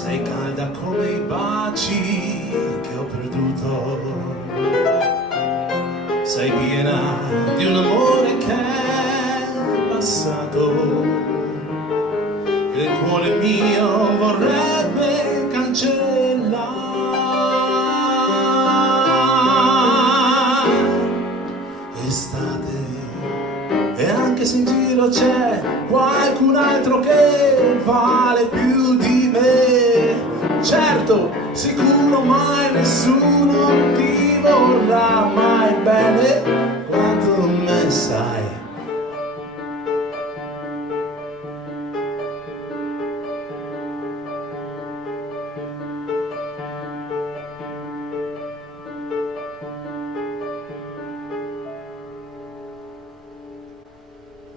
sei calda come i baci che ho perduto, sei piena di un amore che è passato, che il cuore mio vorrebbe cancellare. Estate, e anche se in giro c'è qualcun altro che vale più di me, certo, sicuro mai nessuno ti vorrà mai bene quanto me, sai.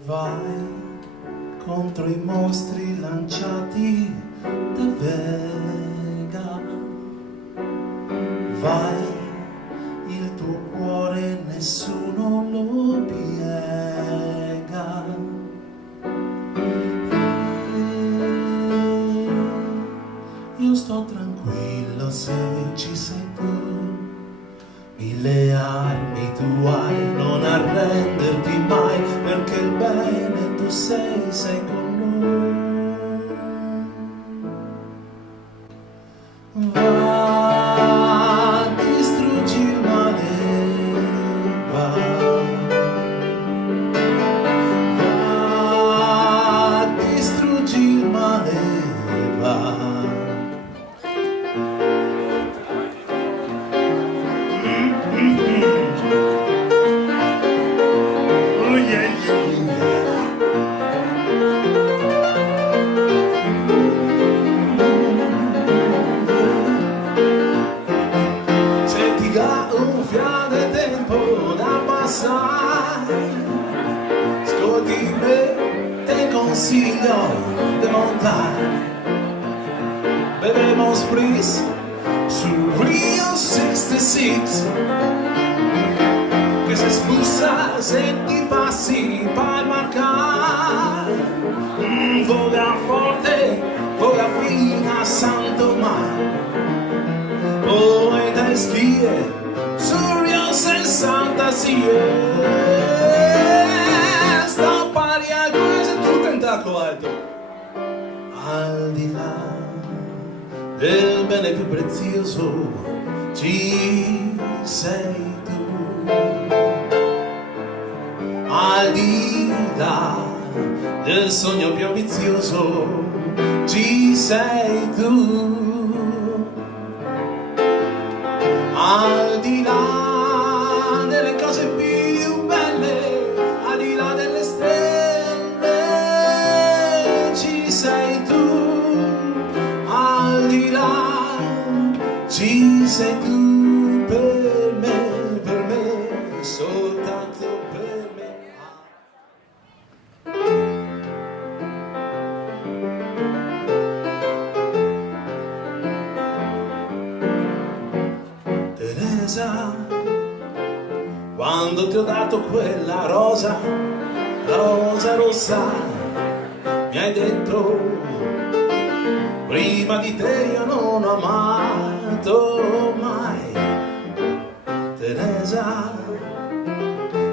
Vai contro i mostri lanciati da Vega, vai, il tuo cuore nessuno lo piega. Io sto tranquillo se ci sei tu, 1000 armi tu hai, non arrenderti mai, perché il bene tu sei con noi. Va, distruggi il male, va, distruggi il male, va. Ascolti me, te consiglio di montare, bevemo spritz sul Rio 66, che se sbussa, se ti passi per marcare, voga forte, voga fino a Santo Mare, poi te schie sul Rio 66. Sta pari a questo tu tentacolo alto, al di là del bene più prezioso ci sei tu, al di là del sogno più ambizioso ci sei tu, al di là delle cose più belle, al di là delle stelle ci sei tu, al di là ci sei tu per me, soltanto per me. Teresa, quando ti ho dato quella rosa, rosa rossa, mi hai detto, prima di te io non ho amato mai. Teresa,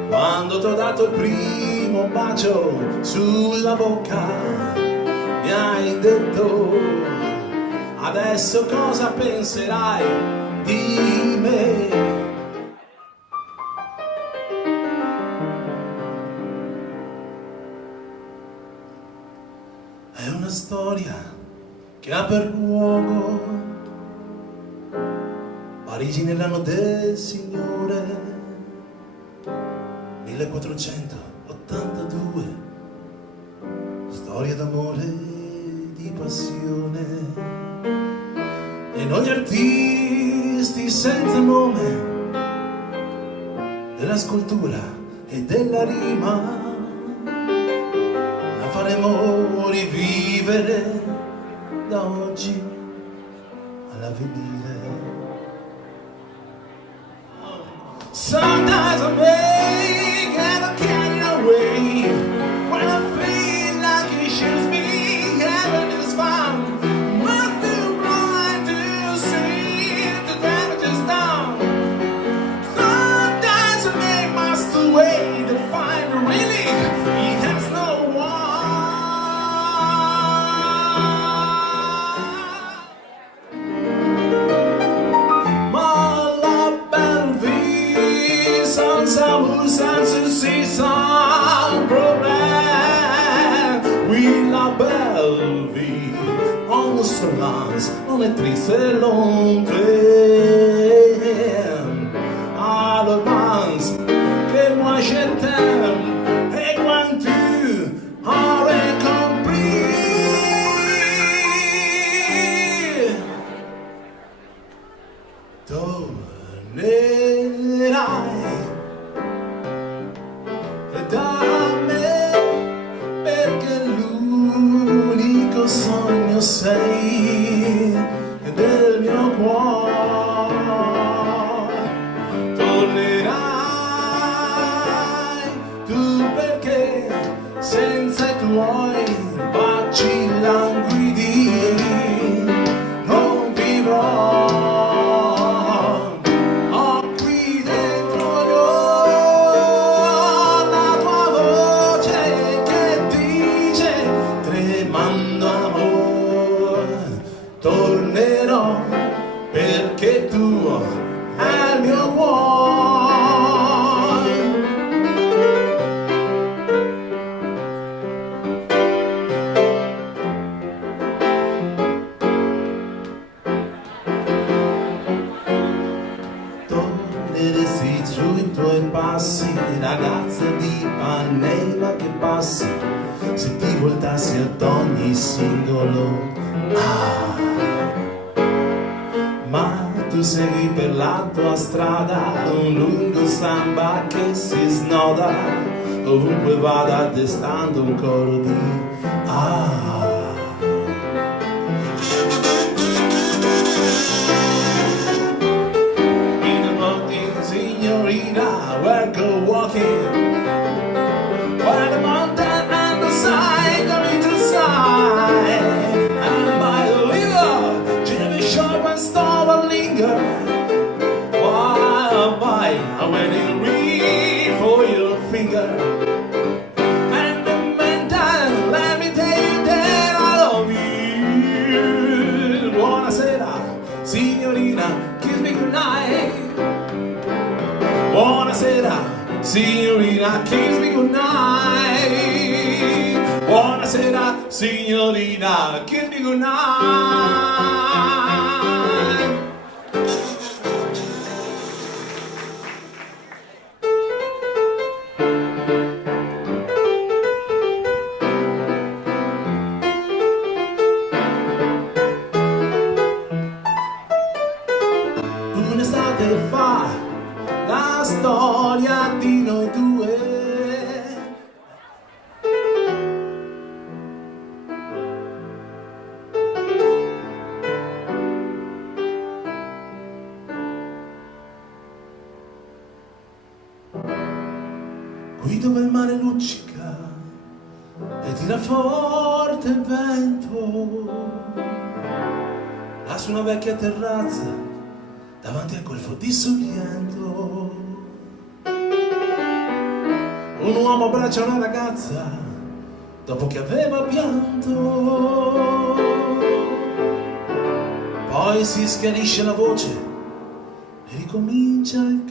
quando ti ho dato il primo bacio sulla bocca, mi hai detto, adesso cosa penserai di me? È una storia che ha per luogo Parigi nell'anno del Signore 1482, storia d'amore e di passione, e noi artisti senza nome della scultura e della rima la faremo rivivere da oggi all'avvenire. Sometimes I make and I can't away when I feel like it should be. Heaven is found when I feel nostrance, non est triste l'ombre. À le pense que moi je t'aime, et quand tu aurais compris, tornerai da me, perché l'unico sogno sei del mio cuore. Tornerai tu, perché senza i tuoi baci languidi non vivrò. Ho qui dentro la tua voce che dice, tremando amore, tornerò perché tu hai il mio cuore. Torneresti giù i tuoi passi, ragazza di Ipanema che passi, se ti voltassi ad ogni singolo ma tu segui per la tua strada un lungo samba che si snoda, ovunque vada destando un coro di In the morning, signorina, we'll go walking by the mountain and the side, coming to side, and by the river, Jimmy Sharp and Star will linger. Why, I'm waiting read for your finger. And the meantime, let me tell you that I love you. Buonasera, signorina, kiss me goodnight. Buonasera, signorina, kiss me goodnight. Buonasera, signorina, kiss me goodnight. Un'estate fa, la storia di noi due. Qui dove il mare luccica e tira forte il vento, là su una vecchia terrazza davanti al golfo di Sorrento, un uomo abbraccia una ragazza dopo che aveva pianto, poi si schiarisce la voce e ricomincia il